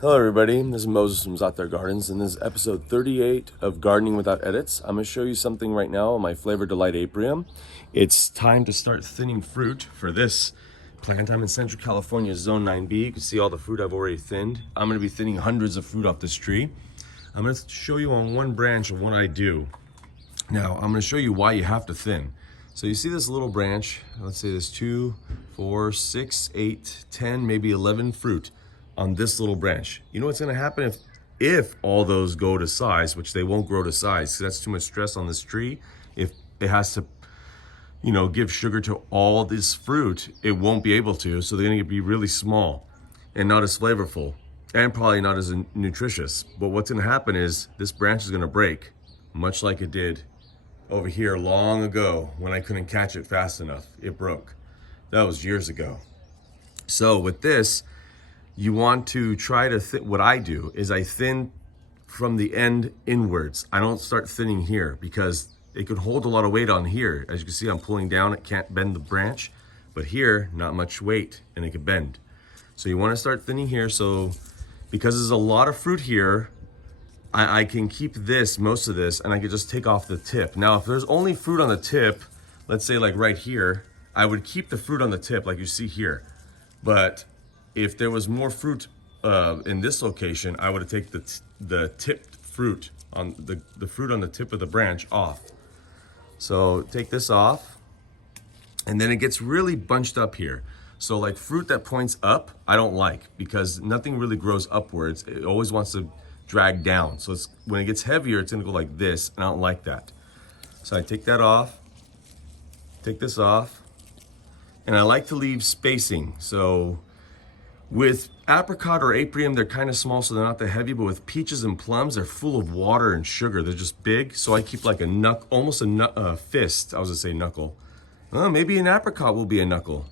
Hello everybody, this is Moses from Zaatargardens, and this is episode 38 of Gardening Without Edits. I'm going to show you something right now on my Flavor Delight Aprium. It's time to start thinning fruit for this plant. I'm in Central California, Zone 9B. You can see all the fruit I've already thinned. I'm going to be thinning hundreds of fruit off this tree. I'm going to show you on one branch of what I do. Now, I'm going to show you why you have to thin. So you see this little branch, let's say there's 2, 4, 6, 8, 10, maybe 11 fruit on this little branch. You know what's gonna happen if all those go to size, which they won't grow to size, because that's too much stress on this tree. If it has to, give sugar to all this fruit, it won't be able to, so they're gonna be really small and not as flavorful and probably not as nutritious. But what's gonna happen is this branch is gonna break, much like it did over here long ago when I couldn't catch it fast enough. It broke. That was years ago. So with this, you want to try to what I do is I thin from the end inwards. I don't start thinning here because it could hold a lot of weight on here. As you can see, I'm pulling down, it can't bend the branch, but here, not much weight and it could bend. So you want to start thinning here. So because there's a lot of fruit here, I can keep most of this, and I could just take off the tip. Now, if there's only fruit on the tip, let's say like right here, I would keep the fruit on the tip like you see here. But if there was more fruit in this location, I would take the tipped fruit, on the fruit on the tip of the branch off. So take this off, and then it gets really bunched up here. So like fruit that points up, I don't like, because nothing really grows upwards. It always wants to drag down. So when it gets heavier, it's gonna go like this, and I don't like that. So I take that off, take this off, and I like to leave spacing. So with apricot or aprium, they're kind of small, so they're not that heavy, but with peaches and plums, they're full of water and sugar. They're just big, so I keep like almost a fist. I was gonna say knuckle. Maybe an apricot will be a knuckle.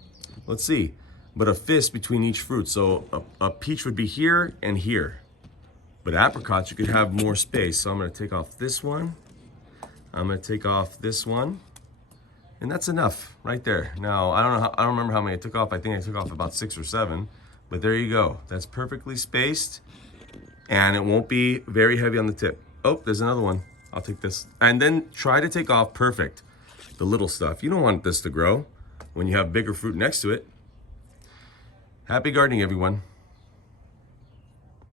Let's see. But a fist between each fruit. So a peach would be here and here. But apricots, you could have more space. So I'm gonna take off this one. I'm gonna take off this one. And that's enough right there. Now, I don't remember how many I took off. I think I took off about 6 or 7. But there you go. That's perfectly spaced, and it won't be very heavy on the tip. Oh, there's another one. I'll take this. And then try to take off perfect the little stuff. You don't want this to grow when you have bigger fruit next to it. Happy gardening, everyone.